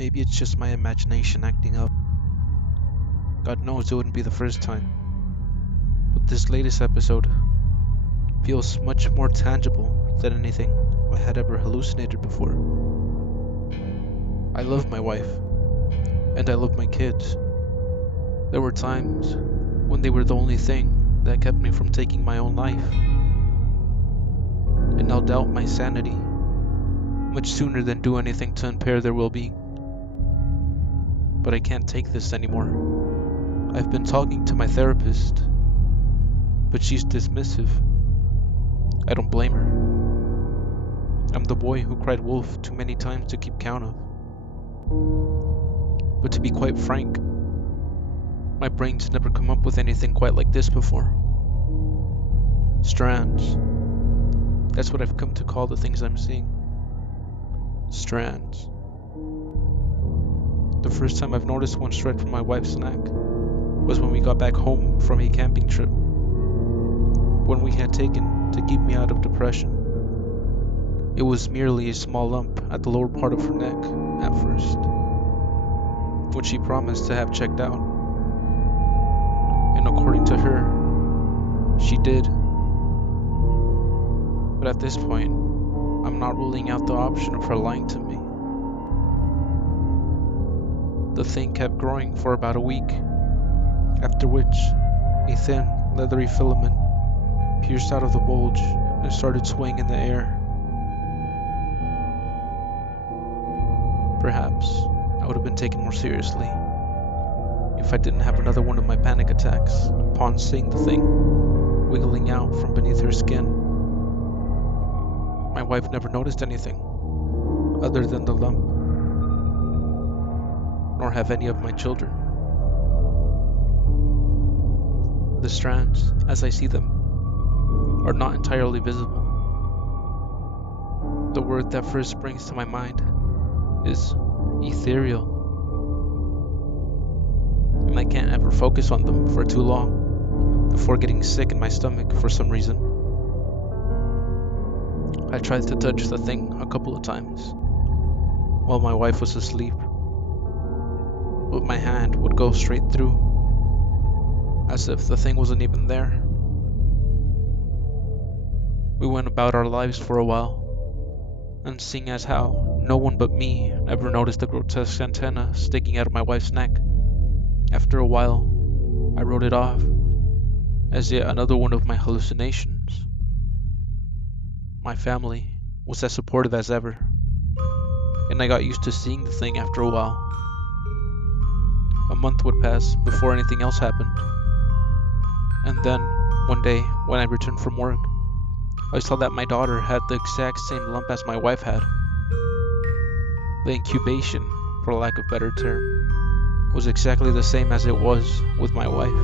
Maybe it's just my imagination acting up. God knows it wouldn't be the first time. But this latest episode feels much more tangible than anything I had ever hallucinated before. I love my wife, and I love my kids. There were times when they were the only thing that kept me from taking my own life. And I'll doubt my sanity much sooner than do anything to impair their well-being. But I can't take this anymore. I've been talking to my therapist, but she's dismissive. I don't blame her. I'm the boy who cried wolf too many times to keep count of. But to be quite frank, my brain's never come up with anything quite like this before. Strands. That's what I've come to call the things I'm seeing. Strands. The first time I've noticed one straight from my wife's neck was when we got back home from a camping trip. One we had taken to keep me out of depression. It was merely a small lump at the lower part of her neck at first, which she promised to have checked out. And according to her, she did. But at this point, I'm not ruling out the option of her lying to me. The thing kept growing for about a week, after which a thin, leathery filament pierced out of the bulge and started swaying in the air. Perhaps I would have been taken more seriously if I didn't have another one of my panic attacks upon seeing the thing wiggling out from beneath her skin. My wife never noticed anything other than the lump, nor have any of my children. The strands, as I see them, are not entirely visible. The word that first springs to my mind is ethereal, and I can't ever focus on them for too long before getting sick in my stomach for some reason. I tried to touch the thing a couple of times while my wife was asleep, but my hand would go straight through, as if the thing wasn't even there. We went about our lives for a while, and seeing as how no one but me ever noticed the grotesque antenna sticking out of my wife's neck, after a while I wrote it off as yet another one of my hallucinations. My family was as supportive as ever, and I got used to seeing the thing after a while. A month would pass before anything else happened, and then, one day, when I returned from work, I saw that my daughter had the exact same lump as my wife had. The incubation, for lack of a better term, was exactly the same as it was with my wife,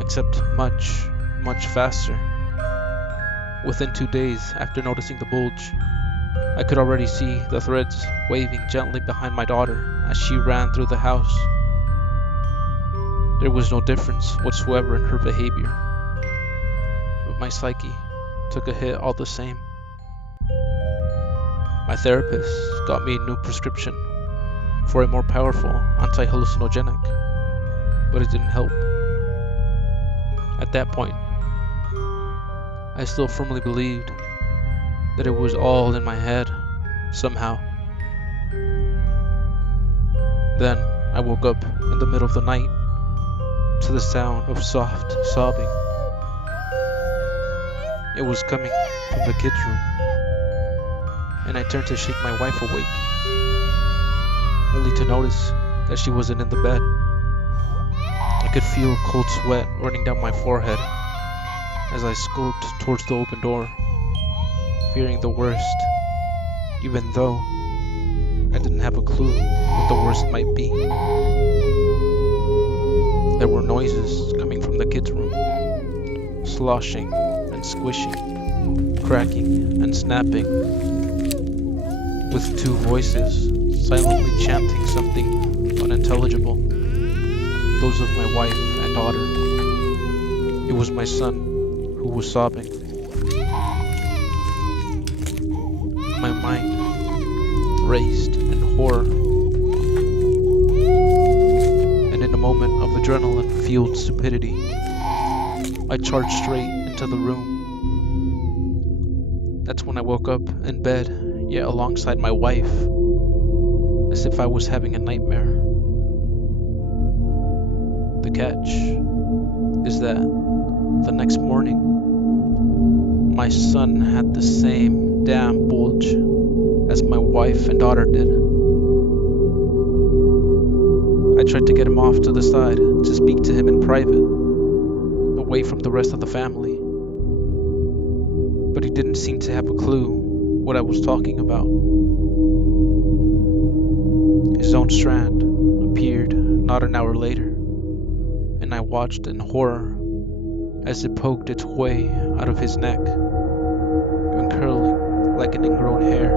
except much, much faster. Within 2 days after noticing the bulge, I could already see the threads waving gently behind my daughter as she ran through the house. There was no difference whatsoever in her behavior, but my psyche took a hit all the same. My therapist got me a new prescription for a more powerful anti-hallucinogenic, but it didn't help. At that point, I still firmly believed that it was all in my head, somehow. Then I woke up in the middle of the night to the sound of soft sobbing. It was coming from the kids' room, and I turned to shake my wife awake, only to notice that she wasn't in the bed. I could feel cold sweat running down my forehead as I skulked towards the open door, fearing the worst, even though I didn't have a clue what the worst might be. There were noises coming from the kids' room, sloshing and squishing, cracking and snapping, with two voices silently chanting something unintelligible, those of my wife and daughter. It was my son who was sobbing. My mind raced in horror a moment of adrenaline-fueled stupidity, I charged straight into the room. That's when I woke up in bed, yet alongside my wife, as if I was having a nightmare. The catch is that the next morning, my son had the same damn bulge as my wife and daughter did. I tried to get him off to the side to speak to him in private, away from the rest of the family, but he didn't seem to have a clue what I was talking about. His own strand appeared not an hour later, and I watched in horror as it poked its way out of his neck, uncurling like an ingrown hair.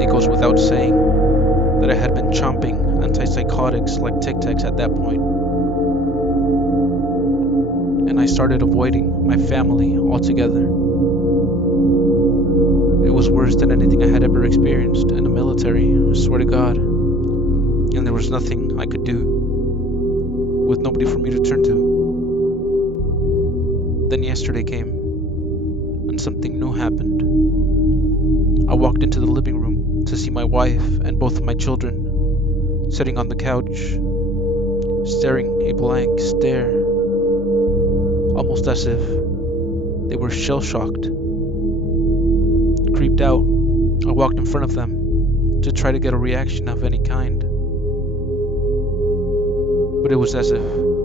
It goes without saying that I had been chomping antipsychotics like Tic Tacs at that point, and I started avoiding my family altogether. It was worse than anything I had ever experienced in the military, I swear to God, and there was nothing I could do, with nobody for me to turn to. Then yesterday came, and something new happened. I walked into the living room to see my wife and both of my children sitting on the couch, staring a blank stare, almost as if they were shell-shocked. Creeped out, I walked in front of them to try to get a reaction of any kind, but it was as if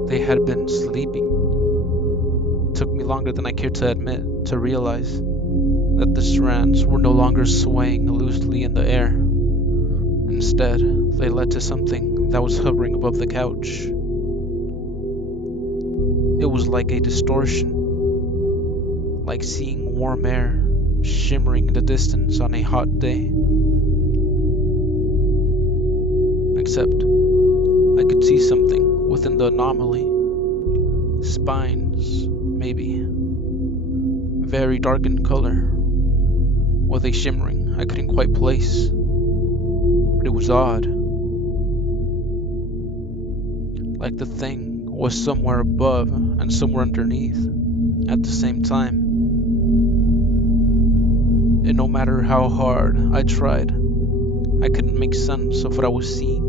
they had been sleeping. It took me longer than I cared to admit to realize that the strands were no longer swaying loosely in the air. Instead, they led to something that was hovering above the couch. It was like a distortion, like seeing warm air shimmering in the distance on a hot day. Except, I could see something within the anomaly. Spines, maybe. Very dark in color, with a shimmering I couldn't quite place. But it was odd. Like the thing was somewhere above and somewhere underneath at the same time. And no matter how hard I tried, I couldn't make sense of what I was seeing.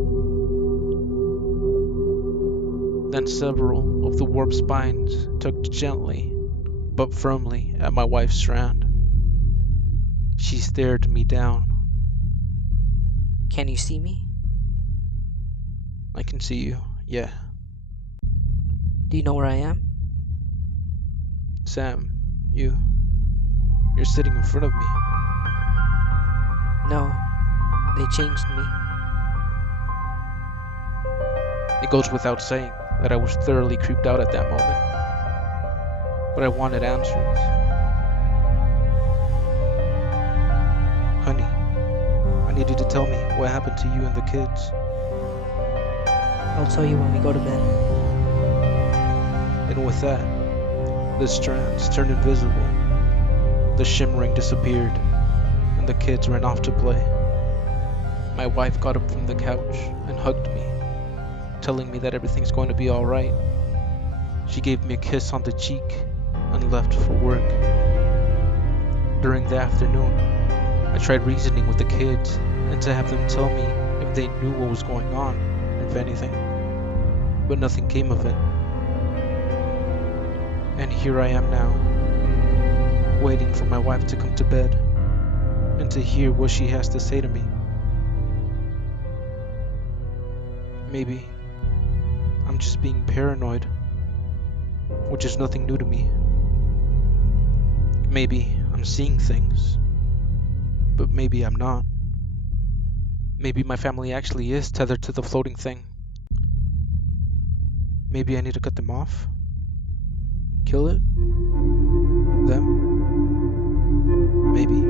Then several of the warped spines tugged gently but firmly at my wife's strand. She stared me down. Can you see me? I can see you, yeah. Do you know where I am? Sam, you're sitting in front of me. No, they changed me. It goes without saying that I was thoroughly creeped out at that moment. But I wanted answers. Honey, I need you to tell me what happened to you and the kids. I'll tell you when we go to bed. And with that, the strands turned invisible. The shimmering disappeared, and the kids ran off to play. My wife got up from the couch and hugged me, telling me that everything's going to be alright. She gave me a kiss on the cheek and left for work. During the afternoon, I tried reasoning with the kids and to have them tell me if they knew what was going on, if anything, but nothing came of it. And here I am now, waiting for my wife to come to bed and to hear what she has to say to me. Maybe I'm just being paranoid, which is nothing new to me. Maybe I'm seeing things, but maybe I'm not. Maybe my family actually is tethered to the floating thing. Maybe I need to cut them off? Kill it? Them? Maybe.